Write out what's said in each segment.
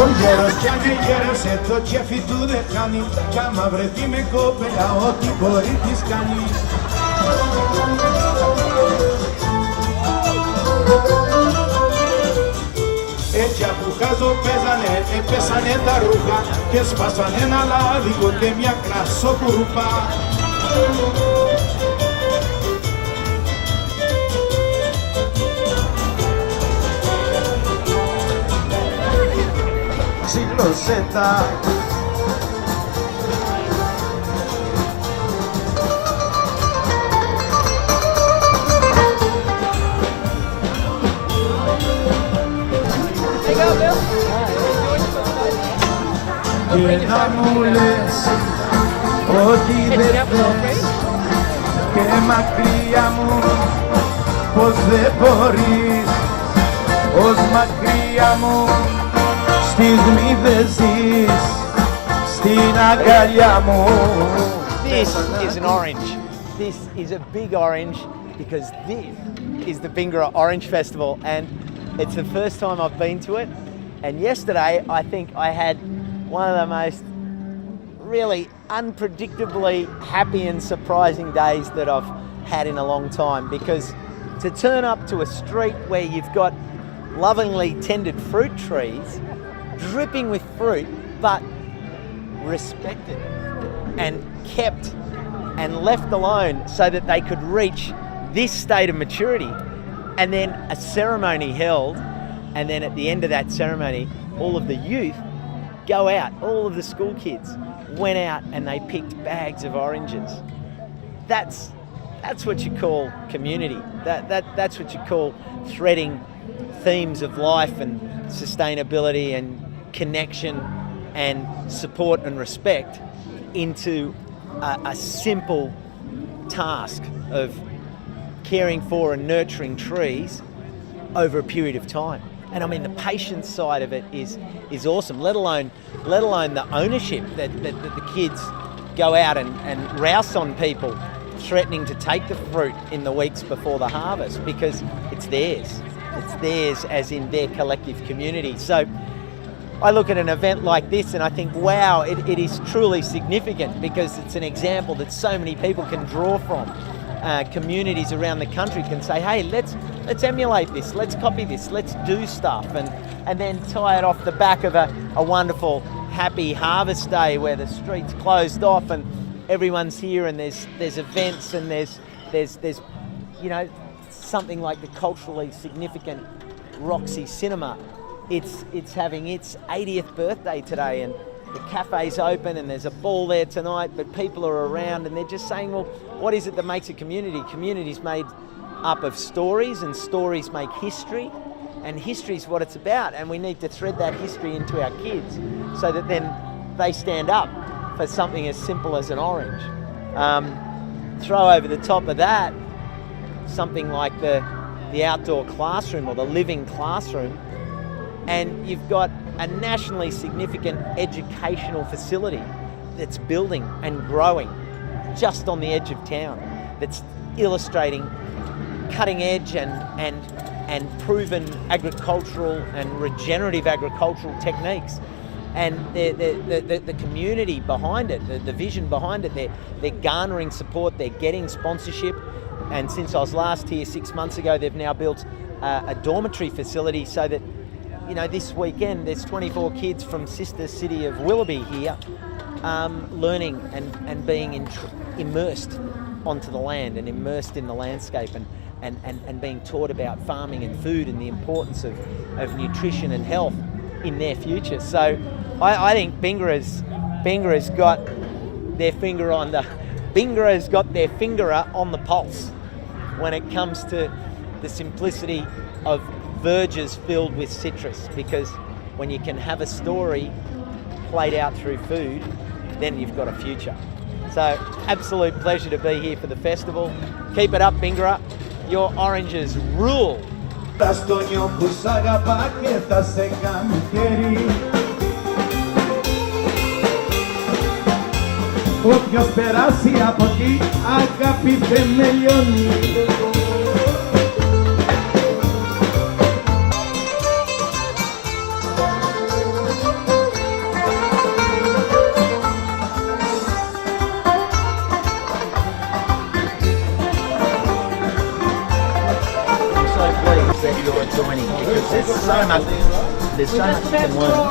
Ο γέρος κι αν γέρασε το κέφι του δεν χάνει, κι άμα βρεθεί με κόπελα ό,τι μπορεί της κάνει. Έτσι που χάζω παίζανε, έπεσανε τα ρούχα και σπάσανε ένα λάδικο και μια κρασοκουρούπα. Ξύλωσε τα και να μου λες ότι δεν θες και μακριά μου πως δεν μπορείς, ως μακριά μου στιγμή δεν ζεις στην αγκαλιά μου. This is an orange. This is a big orange because this is the Bingara Orange Festival and it's the first time I've been to it. And yesterday I think I had one of the most really unpredictably happy and surprising days that I've had in a long time, because to turn up to a street where you've got lovingly tended fruit trees dripping with fruit but respected and kept and left alone so that they could reach this state of maturity, and then a ceremony held, and then at the end of that ceremony all of the youth go out, all of the school kids went out and they picked bags of oranges. That's what you call community. That's what you call threading themes of life and sustainability and connection and support and respect into a simple task of caring for and nurturing trees over a period of time. And I mean, the patience side of it is awesome, let alone the ownership that the kids go out and rouse on people threatening to take the fruit in the weeks before the harvest, because it's theirs. It's theirs as in their collective community. So I look at an event like this and I think, wow, it is truly significant, because it's an example that so many people can draw from. Communities around the country can say, hey, let's emulate this, let's copy this, let's do stuff, and then tie it off the back of a wonderful happy harvest day where the street's closed off and everyone's here and there's events and there's you know, something like the culturally significant Roxy Cinema. It's having its 80th birthday today, and the cafe's open and there's a ball there tonight, but people are around and they're just saying, well, what is it that makes a community? Community's made up of stories, and stories make history, and history's what it's about, and we need to thread that history into our kids so that then they stand up for something as simple as an orange. Throw over the top of that something like the outdoor classroom or the living classroom, and you've got a nationally significant educational facility that's building and growing just on the edge of town, that's illustrating cutting edge and proven agricultural and regenerative agricultural techniques. And the community behind it, the vision behind it, they're garnering support, they're getting sponsorship. And since I was last here 6 months ago, they've now built a dormitory facility so that, you know, this weekend there's 24 kids from sister city of Willoughby here learning and being immersed onto the land and immersed in the landscape and being taught about farming and food and the importance of nutrition and health in their future. So I think Bingara's got their finger on the pulse when it comes to the simplicity of verges filled with citrus, because when you can have a story played out through food, then you've got a future. So absolute pleasure to be here for the festival. Keep it up, Bingara. Your oranges rule. Όποιος περάσει από εκεί, αγάπη δεν με λιώνει. training because there's so much you can learn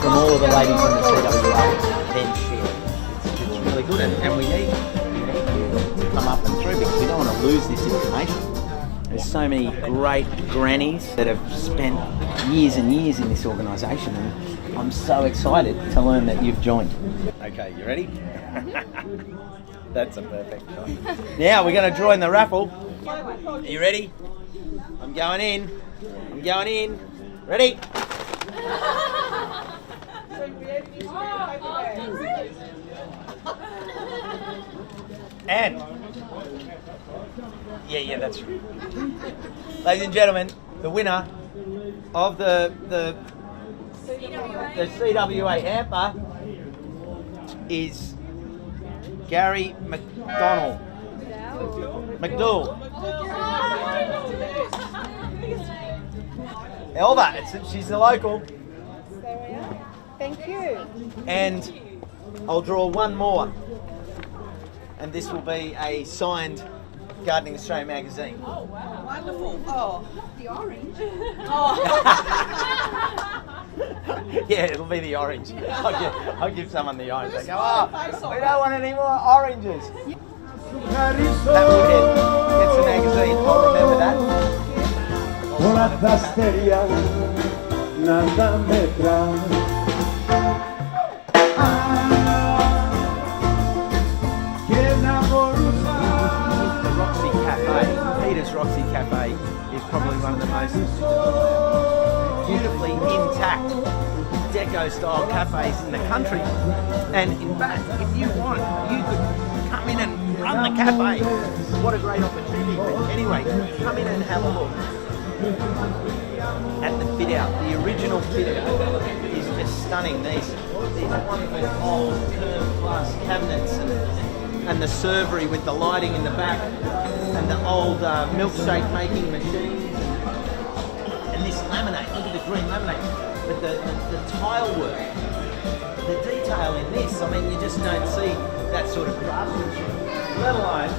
from all of the ladies on the CWA. Then share. It's really good, and we need you to come up and through because we don't want to lose this information. There's so many great grannies that have spent years and years in this organisation, and I'm so excited to learn that you've joined. Okay, you ready? That's a perfect shot. Now we're going to draw in the raffle. Are you ready? I'm going in. I'm going in. Ready? And yeah, that's right. Ladies and gentlemen, the winner of the CWA hamper is Gary McDowell. Elva, she's the local. Thank you. And I'll draw one more. And this will be a signed Gardening Australia magazine. Oh, wow. Wonderful. Oh, the orange. Yeah, it'll be the orange. I'll give someone the orange. They go, oh, we don't want any more oranges. That would get the magazine. I'll remember that. Roxy Cafe is probably one of the most beautifully intact deco-style cafes in the country. And in fact, if you want, you could come in and run the cafe. What a great opportunity. But anyway, come in and have a look at the fit out. The original fit out is just stunning. These wonderful old curved glass cabinets and the servery with the lighting in the back, and the old milkshake making machines, and this laminate. Look at the green laminate, but the tile work, the detail in this. I mean, you just don't see that sort of craftsmanship. Let alone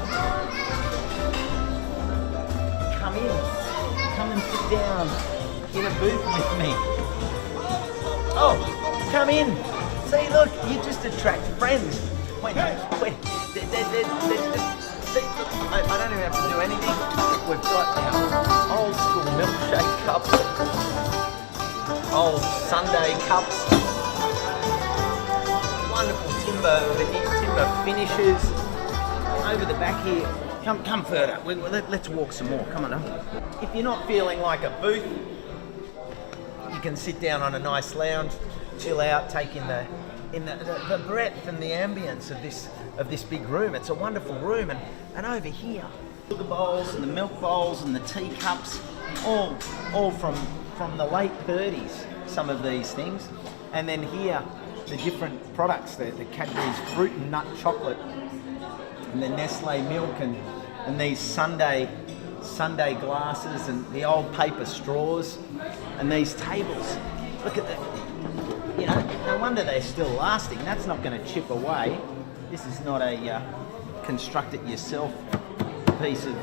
come and sit down in a booth with me. Oh, come in. See, look, you just attract friends. When I don't even have to do anything. We've got our old school milkshake cups, old Sunday cups, wonderful timber finishes. Over the back here, come further. Let's walk some more. Come on up. If you're not feeling like a booth, you can sit down on a nice lounge, chill out, take in the breadth and the ambience of this big room. It's a wonderful room, and over here, sugar bowls and the milk bowls and the teacups, all from the late 30s. Some of these things, and then here the different products, the Cadbury's fruit and nut chocolate, and the Nestle milk, and these Sunday glasses, and the old paper straws, and these tables. Look at that. You know, no wonder they're still lasting. That's not going to chip away. This is not a construct-it-yourself piece of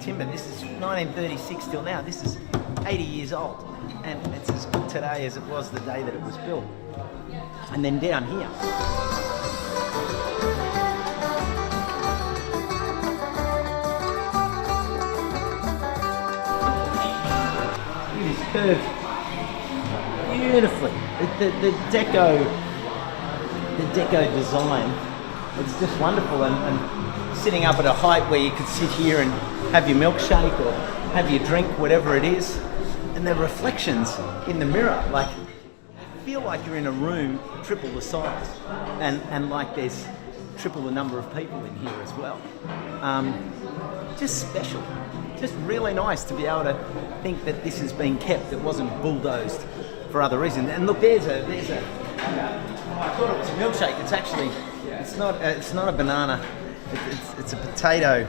timber. This is 1936 till now. This is 80 years old, and it's as good today as it was the day that it was built. And then down here, it is curved beautifully. The deco design, it's just wonderful, and sitting up at a height where you could sit here and have your milkshake or have your drink, whatever it is, and the reflections in the mirror, like, feel like you're in a room triple the size, and like there's triple the number of people in here as well. Just special. Just really nice to be able to think that this has been kept. It wasn't bulldozed for other reasons. And look, there's a. I thought it was a milkshake. It's actually, it's not a banana. It's a potato.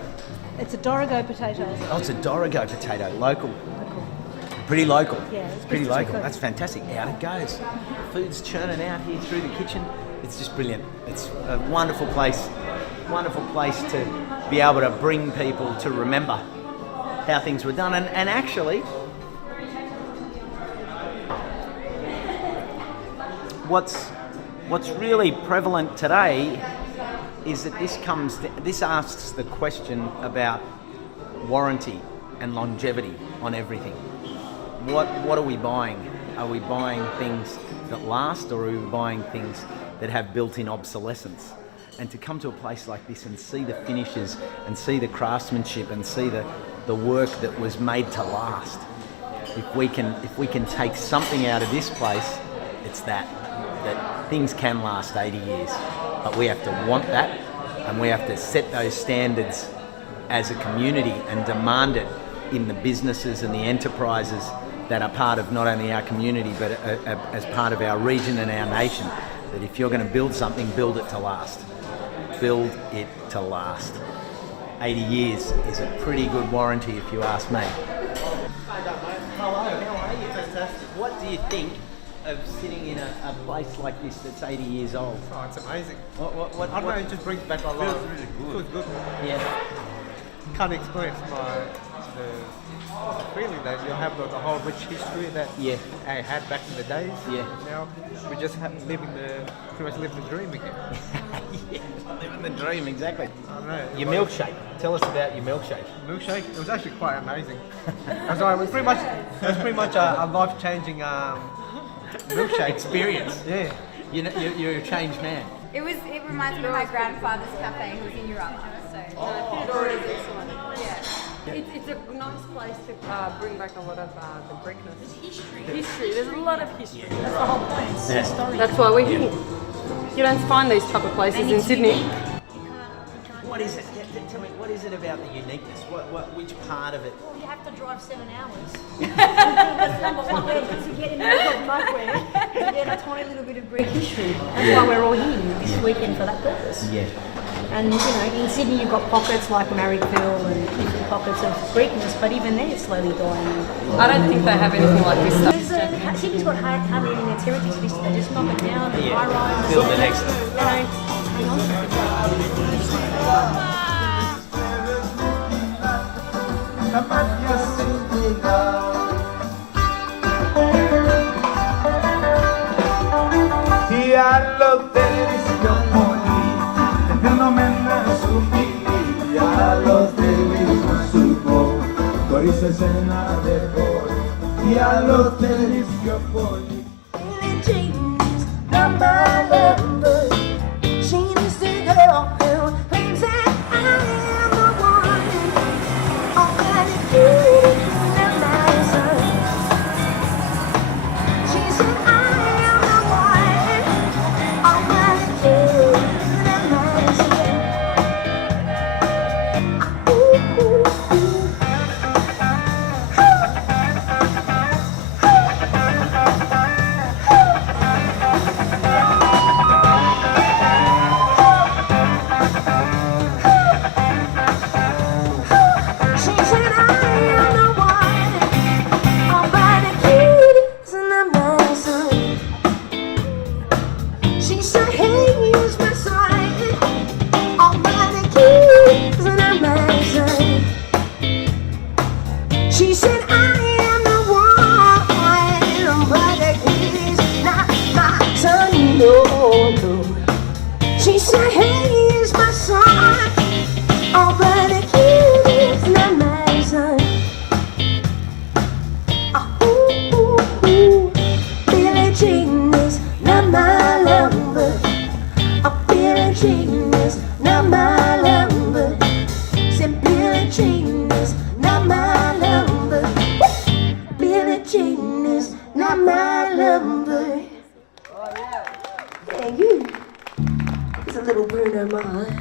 It's a Dorrigo potato. Oh, it's a Dorrigo potato. Local. Pretty local. Yeah, it's pretty local. good. That's fantastic. Out it goes. Food's churning out here through the kitchen. It's just brilliant. It's a wonderful place. Wonderful place to be able to bring people to remember how things were done. And actually, what's really prevalent today is that this asks the question about warranty and longevity on everything. What are we buying? Are we buying things that last, or are we buying things that have built-in obsolescence? And to come to a place like this and see the finishes and see the craftsmanship and see the work that was made to last. If we can take something out of this place, it's that things can last 80 years. But we have to want that, and we have to set those standards as a community and demand it in the businesses and the enterprises that are part of not only our community but as part of our region and our nation. That if you're going to build something, build it to last. Build it to last. 80 years is a pretty good warranty if you ask me. Hello, how are you? Fantastic. What do you think of sitting in a place like this that's 80 years old? Oh, it's amazing. What I don't know, it just brings back a lot. It feels good. Yeah. Can't explain the feeling that you have the whole rich history that I had back in the days. Yeah. Now we just pretty much living the dream again. Yeah, living the dream, exactly. I don't know. Your milkshake. Tell us about your milkshake. Milkshake. It was actually quite amazing. It was pretty much a life-changing milkshake Experience. Yeah. You're a changed man. It reminds me of my grandfather's cafe who was in Uralla. So It's a nice place to bring back a lot of the Greekness. History. There's a lot of history. That's the whole point. Yeah. That's why we're here. You don't find these type of places in Sydney. What is it? Tell me, what is it about the uniqueness? Which part of it? You have to drive 7 hours. That's number one. Because you get in the middle of nowhere, you get a tiny little bit of Greek history. That's why we're all here this weekend for that purpose. Yeah. And in Sydney you've got pockets like Marrickville and different pockets of Greekness, but even then it's slowly dying. I don't think they have anything like this stuff. Sydney's got hardly in its heritage list. They just knock it down and high rise. Build the next one. Hang on to it. Y a los telescopios, el fenómeno subir, y a los telescopios subo, Corisa escena de por, y a los telescopios. She said, I am the one, but it is not my son, no, no. She said, hey, it's my son, oh, but it is not my son. Oh, ooh, ooh, ooh. Billie Jean is not my lover. Oh, Billie Jean is not my lover. Said Billie Jean is not my lover. Billie Jean is not my lover. Thank you. It's a little Bruno Mars.